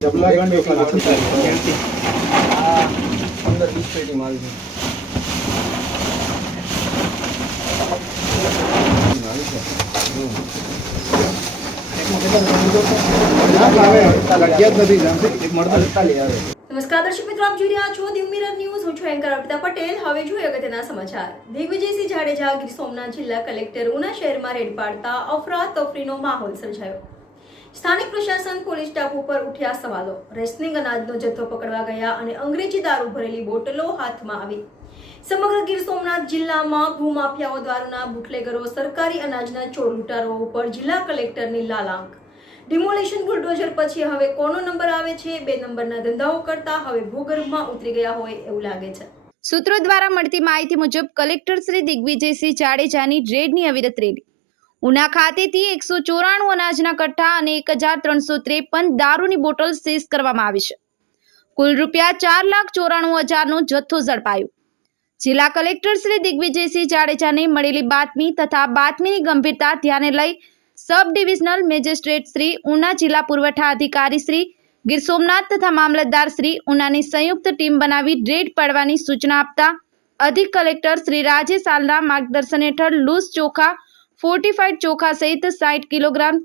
જબલા ગણ બેઠા છે. આ પંદર વીસ પેટી માલ છે ના ભાવે, લગ્યા જ નથી જાણતી. એક મળતા અડતાલીસ આવે નમસ્કાર દર્શક મિત્રો આપ જોઈ રહ્યા છો દિવ મિરર ન્યૂઝ હું છું એન્કર અર્પિતા પટેલ હવે જોઈએ અગત્યના સમાચાર દિગ્વિજયસિંહ જાડેજા ગીર સોમનાથ જિલ્લા કલેક્ટર ઉના શહેરમાં રેડ પાડતા અફરાતફરીનો માહોલ સર્જાયો સ્થાનિક પ્રશાસન, પોલીસ સ્ટાફ ઉપર ઉઠ્યા સવાલો. રેશનિંગ અનાજનો જથ્થો પકડવા ગયા અને અંગ્રેજી દારૂ ભરેલી બોટલો હાથમાં આવી. સમગ્ર ગીર સોમનાથ જિલ્લામાં ભૂમાફિયાઓ દ્વારાના બુટલેગરો સરકારી અનાજના ચોર લૂંટારો ઉપર જિલ્લા કલેક્ટરની લાલાંક. ડિમોલિશન બુલડોઝર પછી હવે કોનો નંબર આવે છે? બે નંબરના ધંધાઓ કરતા હવે ભૂગર્ભમાં ઉતરી ગયા હોય એવું લાગે છે. સૂત્રો દ્વારા મળતી માહિતી મુજબ કલેક્ટર શ્રી દિગ્વિજયસિંહ જાડેજાની રેડની અવિરત રેડ ઉના ખાતેથી એકસો ચોરાણું અનાજના કઠ્ઠા અને એક હજાર ત્રણસો ત્રેપન દારૂની બોટલ સીઝ કરવામાં આવી છે. કુલ રૂપિયા ચાર લાખ ચોરાણું હજારનો જથ્થો ઝડપાયો. જિલ્લા કલેક્ટર શ્રી દિગ્વિજયસિંહ જાડેજાને મળેલી બાતમી તથા બાતમીની ગંભીરતા ધ્યાને લઈ sub divisional magistrate Shri Una જિલ્લા પુરવઠા અધિકારી શ્રી ગીર સોમનાથ તથા મામલતદાર શ્રી ઉનાની સંયુક્ત ટીમ બનાવી રેડ પાડવાની સૂચના આપતા અધિક કલેક્ટર શ્રી રાજેશ આલના માર્ગદર્શન હેઠળ લૂઝ ચોખા ફોર્ટિફાઈડ ચોખા સહિત સાઠ કિલોગ્રામ.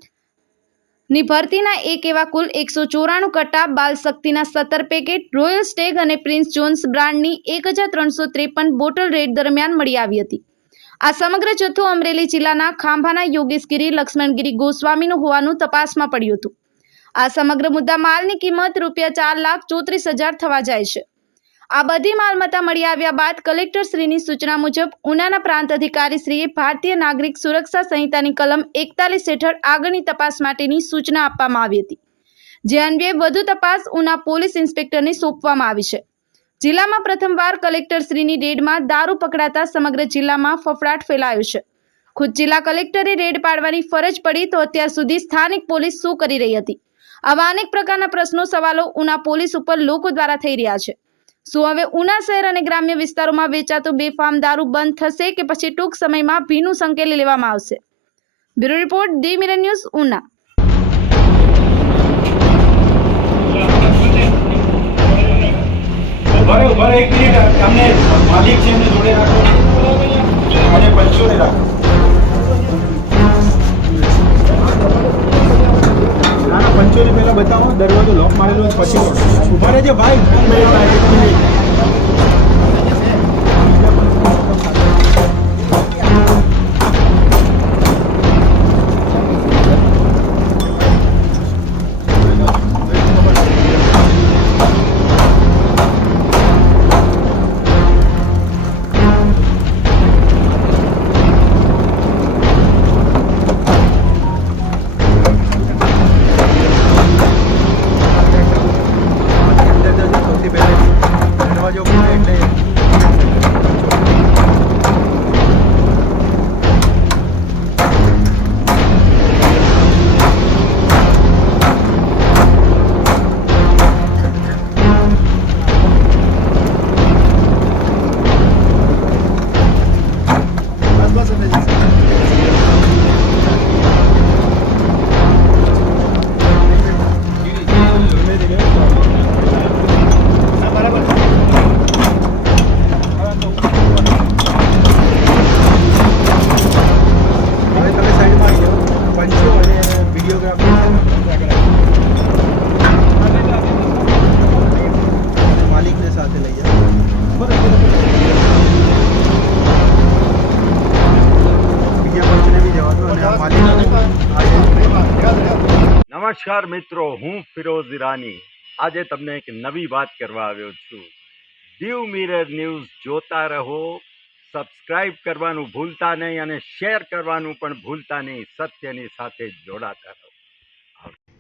ની ભરતીના એક એવા કુલ એકસો ચોરાણું કટ્ટા બાલ શક્તિના સત્તર પેકેટ રોયલ સ્ટેગ અને પ્રિન્સ જોન્સ બ્રાન્ડની એક હજાર ત્રણસો ત્રેપન બોટલ રેડ દરમિયાન મળી આવી હતી. આ સમગ્ર જથ્થો અમરેલી જિલ્લાના ખાંભાના યોગેશગીરી લક્ષ્મણગીરી ગોસ્વામીનું હોવાનું તપાસમાં પડ્યું હતું. આ સમગ્ર મુદ્દા માલની કિંમત રૂપિયા ચાર લાખ ચોત્રીસ હજાર થવા જાય છે. આ બધી માલમત્તા મળી આવ્યા બાદ કલેક્ટરશ્રીની સૂચના મુજબ ઉનાના પ્રાંત અધિકારી શ્રીએ ભારતીય નાગરિક સુરક્ષા સંહિતાની કલમ એકતાલીસ હેઠળ આગળની તપાસ માટેની સૂચના આપવામાં આવી હતી. જે અન્વયે વધુ તપાસ ઉના પોલીસ ઇન્સ્પેક્ટરને સોંપવામાં આવી છે. જિલ્લામાં પ્રથમવાર કલેક્ટર શ્રીની રેડમાં દારૂ પકડાતા સમગ્ર જિલ્લામાં ફફડાટ ફેલાયો છે. ખુદ જિલ્લા કલેક્ટરે રેડ પાડવાની ફરજ પડી તો અત્યાર સુધી સ્થાનિક પોલીસ શું કરી રહી હતી? આવા અનેક પ્રકારના પ્રશ્નો, સવાલો ઉના પોલીસ ઉપર લોકો દ્વારા થઈ રહ્યા છે. શું હવે ઉના શહેર અને ગ્રામ્ય વિસ્તારોમાં વેચાતો બેફામ દારૂ બંધ થશે કે પછી ટૂંક સમયમાં ભીનું સંકેલી લેવામાં આવશે? Bureau report Diu mirror news, Una. એક મિનિટ દરવાજો લોક મારેલો પછી. ઊભા રહેજો ભાઈ નમસ્કાર મિત્રો, હું ફિરોઝ ઈરાની. આજે તમને એક નવી વાત કરવા આવ્યો છું. દીવ મિરર ન્યૂઝ જોતા રહો સબસ્ક્રાઈબ કરવાનું ભૂલતા નહીં અને શેર કરવાનું પણ ભૂલતા નહીં, સત્યની સાથે જોડાતા રહો.